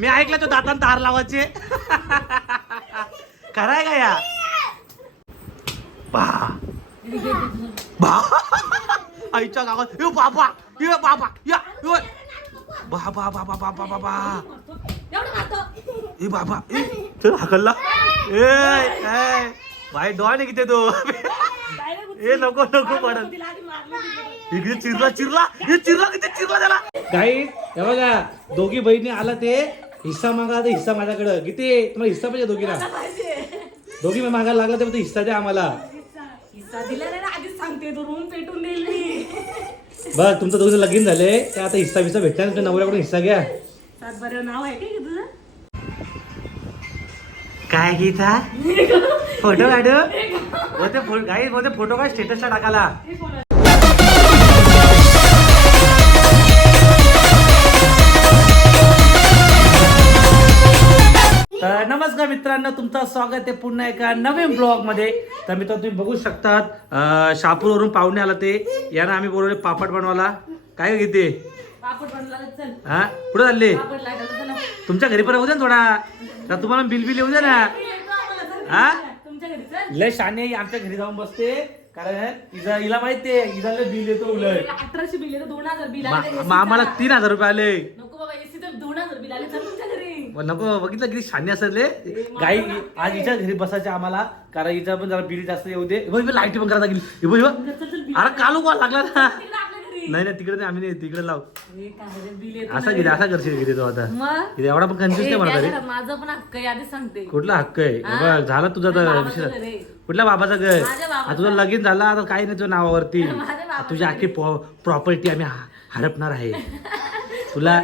मी ऐकलं तो दातान तार लावायचे. खराय का या? बा. बा. आईच्या गावात. यो बाबा. यो बाबा. या. यो बाबा बाबा बाबा बाबा ए बाबा. ए तू हकलला. ए ए. भाई डॉन किती तो. ए नको नको पडल इकडे चिरला चिरला. हे चिरला किती? चिरला त्याला. काही हे बघा दोघी बहिणी आला ते. हिस्सा मागा ते हिस्सा माझ्याकडं. किती? तुम्हाला हिस्सा पाहिजे दोघीला दोघी मागायला लागला तर हिस्सा द्या आम्हाला. हिस्सा. दिला नाही ना आधीच सांगते तो रूम पेटून देईल मी. बघ तुमचं दोघीचं लगीन झाले. ते आता हिस्सा बिस्सा भेटला ना नवऱ्याकडून हिस्सा घ्या. सातबाऱ्यावर नाव आहे काय तुझं? काय गीता? फोटो काढू? होते फो- काही होते फोटो काय स्टेटसला टाकाला तर नमस्कार मित्रांनो तुमचं स्वागत आहे पुन्हा एका नवीन ब्लॉगमध्ये. तर मित्र तुम्ही बघू शकतात अं, शहापूरवरून पाहुणे आला ते. यांना आम्ही बोलवले पापड बनवायला. काय घेते हा? कुठं चालले? तुमच्या घरी पण येऊ द्या ना थोडा. तर तुम्हाला बिल बिल येऊ द्या ना. हा? लय शाने आमच्या घरी जाऊन बसते. कारण हिला हिला माहितीये लय बिल येतो उलट. अठराशे बिल येतं दोन हजार बिल आम्हाला तीन हजार रुपये आले. बाबा एसी तर दोन हजार बिल आले चल तुमच्या घरी. मग नको बघितिलं किती शाने असेल रे. गाई आज हिच्या घरी बसायचे आम्हाला कारण हिचा पण जरा बिल जास्त येऊ दे. लाइट पण करायला गेली हे बघ, अरे कालू कॉल लागला ना. तिकडे आपल्या घरी. नाही नाही तिकडे नाही आम्ही नाही तिकडे लाव. असा किती असा करशील किती तो आता. एवढा पण कन्फ्युज नाही म्हणा माझं पण हक्क आहे आधी सांगते. कुठला हक्क आहे? झाला तुझा तर. कुठल्या बाबाचं घर तुझं लगीन झालं आता काही नाही तुझ्या नावावरती. तुझी अख्खी प्रॉपर्टी आम्ही हडपणार आहे. तुला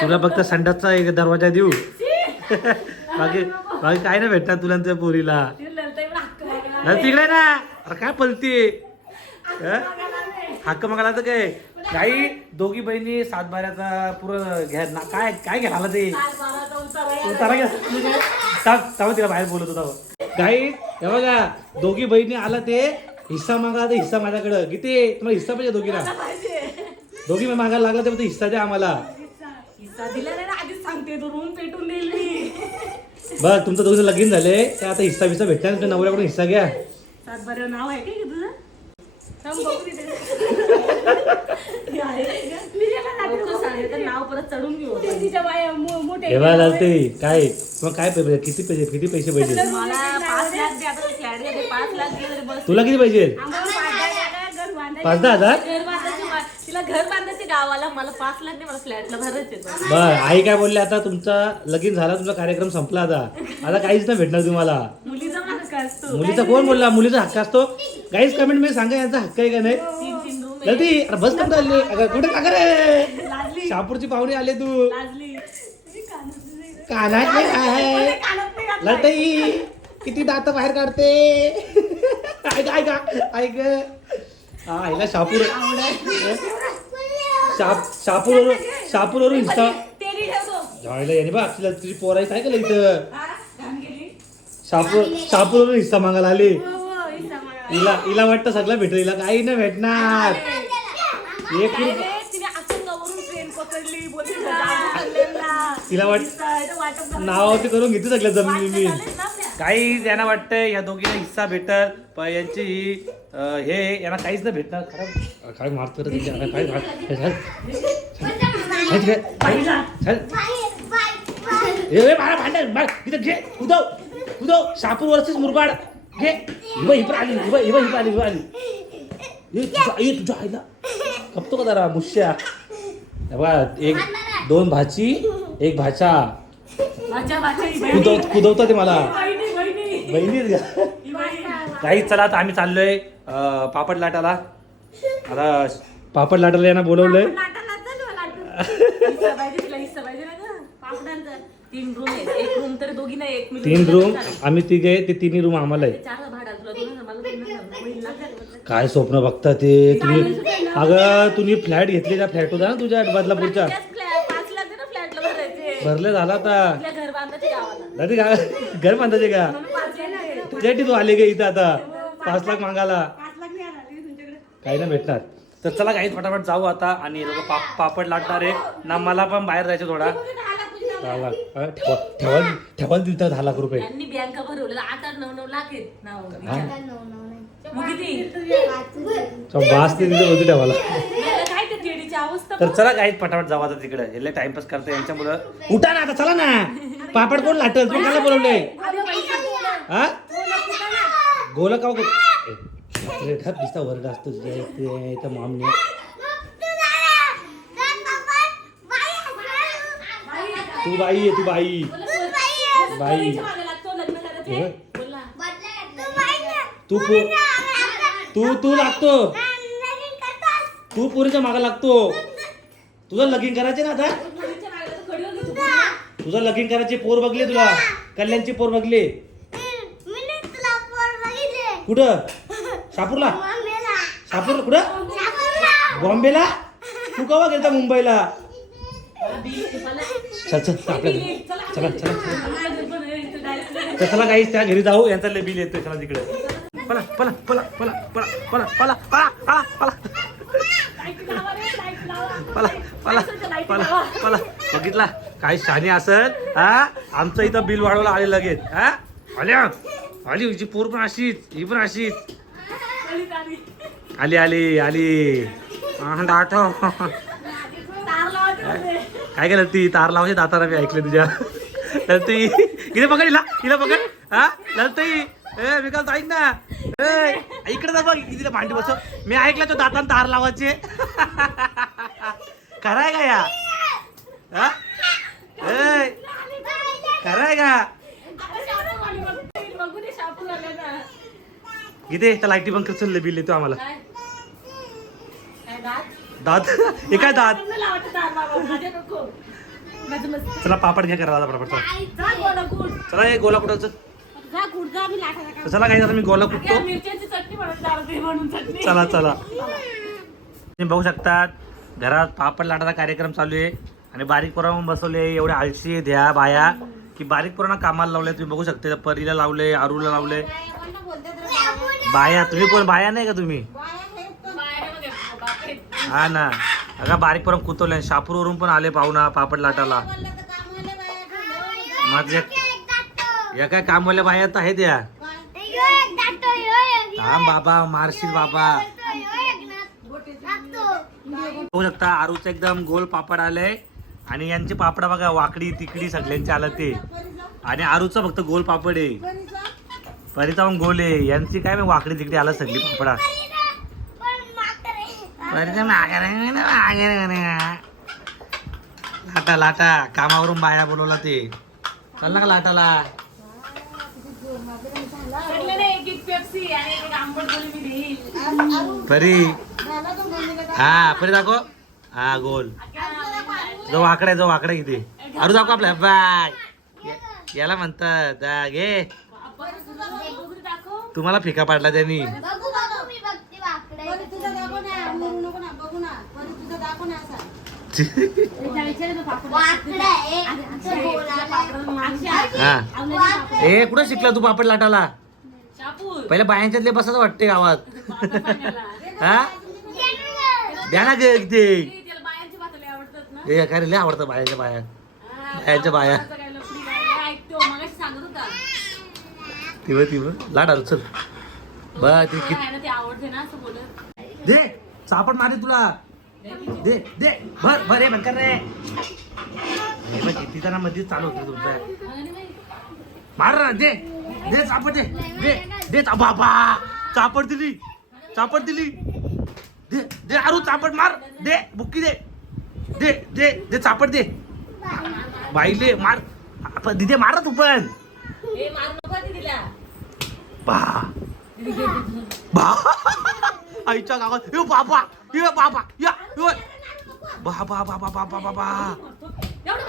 तुला फक्त संडासचा एक दरवाजा देऊ. बाकी बाकी काय नाही भेटणार तुला तुझ्या पोरीला. तिकडे ना. अरे काय पलती? हक्क मागायला तर काय? काही दोघी बहिणी सातबाऱ्याचा पुरं घ्या ना काय काय घ्यायला ते? उतारा घ्या. थांब तिला बाहेर बोलत होता काही हे बघा दोघी बहिणी आला ते हिस्सा मागा ते हिस्सा माझ्याकडं. किती? तुम्हाला हिस्सा पाहिजे दोघीला? दोघी मागायला लागला तर हिस्सा द्या आम्हाला. हिस्सा दिला नाही ना आधीच सांगते तो रूम पेटून देईल मी बघ तुमचं दोघीचं लगीन झाले. ते आता हिस्सा बिस्सा भेटला ना नवऱ्याकडून हिस्सा घ्या. सातबाऱ्यावर नाव आहे काय तुझं? थांब बघू तिथे. हे आहे का? लवकर सांगितलं, नाव परत चढून घेऊ. बघा लागते. काय? मग काय पाहिजे? किती पैसे? किती पैसे पाहिजे? मला पाच लाख दे आता फ्लॅट घ्या पाच लाख दे तरी बस. तुला किती पाहिजे? आम्हाला पाच लाख द्या, घर बांधायचं. पाच दहा हजार? घर मा- तिला घर बांधायचे गावाला? मला पाच लाख दे मला फ्लॅटला भरायचे बर आई काय बोलले आता? तुमचा लगीन झाला तुमचा कार्यक्रम संपला आता. आता काहीच नाही भेटणार तुम्हाला. मुलीचा असतो. मुलीचा कोण बोलला? मुलीचा हक्क असतो. काहीच कमेंटमध्ये सांगा यांचा हक्क आहे का नाही. तीन तीन रूम लती अरे बस कुठे आली अगं कुठे का रे? लाजली. शहापूरची पाहुणे आले तू. लाजली. कानात आहे. कानात नाही घातलं. लटई किती दात बाहेर काढते? ऐक ऐक ऐक. हा हिला शापूर शाप शापूरवरून शापूरवरून इंस्टा झाडायला याने बा तिला तुझी पोराई काय केलं इथं? शापूर शापूरवरून हिस्सा मागायला आली. हिला हिला वाटतं सगळं भेटेल हिला काही नाही भेटणार. एक तिला वाट नाव करून घेते सगळ्या जमिनी काही त्यांना वाटतंय या दोघीला हिस्सा भेटल पण यांची ही हे यांना काहीच नाही भेटणार खरं? काय मारतो रे तिच्या काय तिथं घे. उदव उदव शापूर मुरबाड. घे. हिवा हिप आली हिब हिब हिप आली हिब आली. ये तुझ्या ना खपतो का जरा मुश्या? बा एक दोन भाची एक भाचा. कुदव कुदवत ते मला. बहिणी घ्या. काही चला आम्ही चाललोय. पापड लाटाला. आता पापड लाटाला यांना बोलवलंय. तीन रूम आम्ही तिघे ते तिन्ही रूम आम्हाला काय स्वप्न बघता ते? तुम्ही अगं तुम्ही फ्लॅट घेतली त्या फ्लॅट होता ना तुझ्या बदलापूरच्या भरलं झालं आता. घर बांधायचे का? तुझ्यासाठी तू आले गे इथं आता? पाच लाख मागायला. काही नाही भेटणार. तर चला काही फटाफट जाऊ आता आणि हे लोकं पाप पापड लाटणार आहे. ना मला पण बाहेर जायचं थोडा. दहा लाख हा, ठेवा ठेवा ठेवायला दिल दहा लाख रुपये. यांनी बँका भरवलेलं. आठ आठ नऊ नऊ लाख आहेत नाव हा? मग किती? तो बास ते तिथे होती ठेवायला. याला काय ते केडीची अवस्था तर चला काही पटापट जाऊ आता तिकडे. याला टाइमपास करता यांच्यामुळं. उठा ना आता चला ना. पापड कोण लाटल? काय बोलवले हा? गोला का रेखात दिसता वरड असतो तुझ्या मामने. तू बाई आहे तू बाई. बाई. हे? तू पो तू तू लागतो. तू पोरीच्या मागा लागतो. तुझं लगीन करायचे ना आता? तुझं लगीन करायचे पोर बघले तुला. कल्याणची पोर बघले. कुठं शापूरला शापूर कुठं बॉम्बेला तू कवा गेलता मुंबईला चल चल आपल्या घरी. चला चला चला चला काही त्या घरी जाऊ यांचा लय बिल येतोय चला तिकडे पला पला पला पला पला पला पला पला पला पला पला पला पला पला बघितला काय शानी असत हा आमचं इथं बिल वाढवलं आले लगेच हा आल्या आली हिची पोर पण अशीच ही पण अशीच. आली आली. आली दाटव काय केलं ती? तार लावायची दातारा मी ऐकलं तुझ्या. ललती इथे पकड हिला हिला पकड. हा? ललती ए मी काय ऐक ना. ए इकडे जा बघ तिला भांडी बसव. मी ऐकलं तो दातान तार लावायचे. कराय का या? हा ए कराय का इथे त्या लाईटी बंक चालले बिल येतो आम्हाला. दात? हे काय दात? चला पापड घ्या करा दादा पटापट चला. चला हे गोला तर चला काही मी गोला चटणी चला चला. तुम्ही बघू शकतात घरात पापड लाटाचा कार्यक्रम चालू आहे. आणि बारीक पोरांना बसवले एवढे आळशी ह्या बाया. की बारीक पोरांना कामाला लावले तुम्ही बघू शकता परीला लावले आरूला लावले. बाया तुम्ही कोण? बाया नाही का तुम्ही? हा ना. अगं बारीक पोरं कुतवले शापूरवरून पण आले पाहुणा पापड लाटाला माझे या काय कामवाल्या बाया तर आहेत या. थांब बाबा मारशील बाबा. बघू शकता आरूचं एकदम गोल पापड आलंय. आणि यांचे पापड बघा वाकडी तिकडी सगळ्यांचे आलं ते. आणि आरूचं फक्त गोल पापड आहे. परिता गोले यांची काय वाकडी तिकडे आला सगळी पापडा? लाटा लाटा कामावरून बाया बोलवला ते. चल ना का लाटाला. परी. हा परी दाखव. हा गोल. जो वाकडा जो वाकडा किती अरू दाखव आपल्या बाय. याला म्हणतात गे तुम्हाला फिका पाडला त्यांनी. हा. ए कुठं शिकला तू पापड लाटाला शापूर. पहिल्या बायांच्यातले बसाच वाटते गावात. हा? द्या ना गे ते त्याला बायांची भाताले आवडतात ना. ए काय रे लय आवडतं बायांच्या बाया. बायांच्या बाया. होता तिव तिव. लाट आलो चल. बा ते कित ते दे सापड मारे तुला. दे दे. भर भर हे बनकर रे. हे बघ किती जणा मध्ये चालू होतं तुमचं. मार ना दे. दे चापड दे. दे दे बाबा. चापड दिली. चापड दिली. दे दे आरू चापड मार. दे बुक्की दे. दे दे दे चापड दे. बाईले मार. आपण दिदे मार तू पण. मारू नका तिला. बा. बा. आईच्या गावात. यो बाबा. ये बाबा. या. यो बाबा बाबा बाबा बाबा एवढं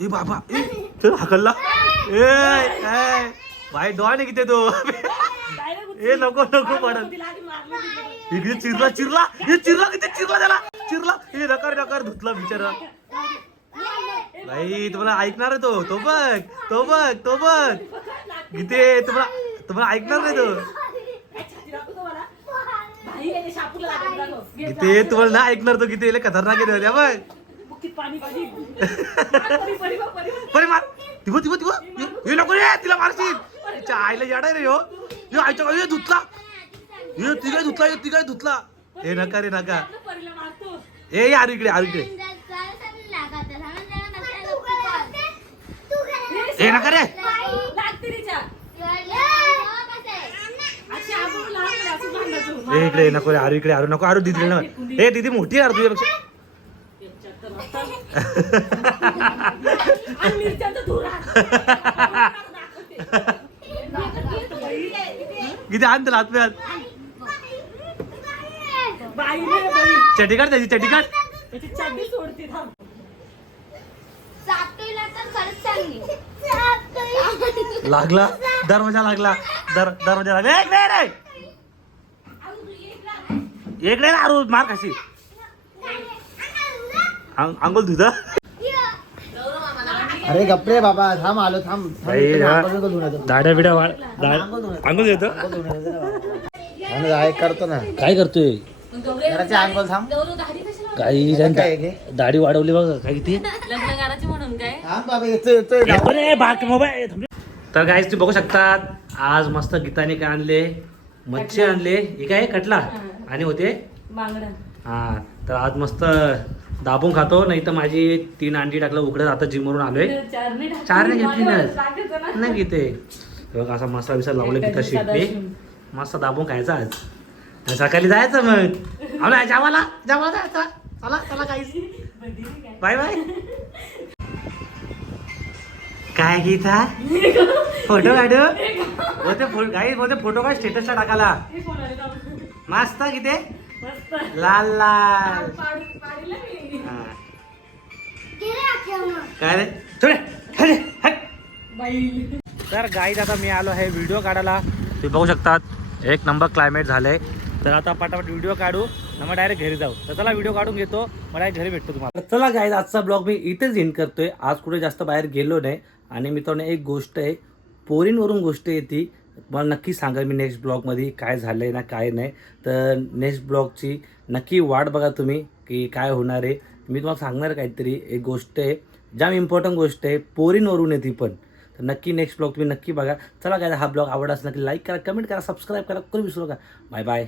ए बाबा. ए चल हकलला. ए ए. भाई डॉन आहे किती तो ए नको नको पडत. तिला इकडे चिरला चिरला. हे चिरला किती चिरला त्याला. चिरला. हे नकार नकार धुतला बिचारा. भाई तुम्हाला ऐकणार आहे तो. तो बघ. तो बघ तो बघ. गीते तुम्हाला तुम्हाला ऐकणार नाही तो. ते तुम्हाला ना ऐकणार तो किती खतरनाक येते होत्या बघ. मार. तिव तिव तिव हे नको रे तिला मारशील. तिच्या आईला येणार रे हो यो आईच्या काय धुतला. हे तिघाय धुतला हे तिघाय धुतला. हे नका रे नका. हे यार इकडे यार इकडे. हे नका रे. ए इकडे नको रे आरू इकडे आरू नको आरू दीदी ना ए दीदी मोठी यार तुझ्यापेक्षा. किती आण त्याला हात बाईने चटी काढ त्याची चटी काढ. लागला दरवाजा लागला दर दरवाजा लागला. इकडे ना आरू मार कशी अंगोल तुझा अरे गप्रे बाबा थांब आलो थांब. दाड्या बिड्या वाढ. अंगोल येतो करतो ना? काय करतोय? घराचे अंघोळ थांब. काही काय? दाढी वाढवली बघ काय किती? काय? तर गाईज तुम्ही बघू शकतात आज मस्त गीताने काय आणले? मच्छी आणले. हे काय कटला? आणि होते? हा तर आज मस्त दाबून खातो नाही तर माझी तीन अंडी टाकलं उकडत आता जिमवरून आलोय. चार नाही टाकली. चार नाही घेतली ना. नाही घेते. बघ असा मसाला बिसा लावलं शिकते असून. मस्त दाबून खायचं आज. आणि सकाळी जायचं मग. आला जावाला जावाला जायचं? चला चला काहीच बाय बाय काय गीता? फोटो काढू? होते फो- काही होते फोटो काय स्टेटसला लावून? मस्त किती? मस्त. लाल लाल. हा. काय रे? थोडे हट, हट. बाई. तर गाईज आता मी आलो आहे व्हिडिओ काढायला. तुम्ही बघू शकतात एक नंबर क्लायमेट झालंय. तर आता पटापट व्हिडिओ काढू. मग डायरेक्ट घरी जाऊ. तर चला व्हिडिओ काढून घेतो. मग डायरेक्ट घरी भेटतो तुम्हाला. तर चला गाईज आजचा ब्लॉग मी इथेच एंड करतोय. आज कुठे जास्त बाहेर गेलो नाही. आणि मित्रांनो एक गोष्ट आहे. पोरींवरून गोष्ट येते. मला नक्की सांगा मी नेक्स्ट ब्लॉगमध्ये काय झालं आहे ना काय नाही. तर नेक्स्ट ब्लॉगची नक्की वाट बघा तुम्ही की काय होणार आहे. मी तुम्हाला सांगणार काहीतरी एक गोष्ट आहे जाम इम्पॉर्टंट गोष्ट आहे पोरींवरून आहे ती पण. तर नक्की नेक्स्ट ब्लॉग तुम्ही नक्की बघा. चला काय हा ब्लॉग आवडला असं नक्की लाईक करा कमेंट करा सबस्क्राईब करा करू विसरू नका. Bye bye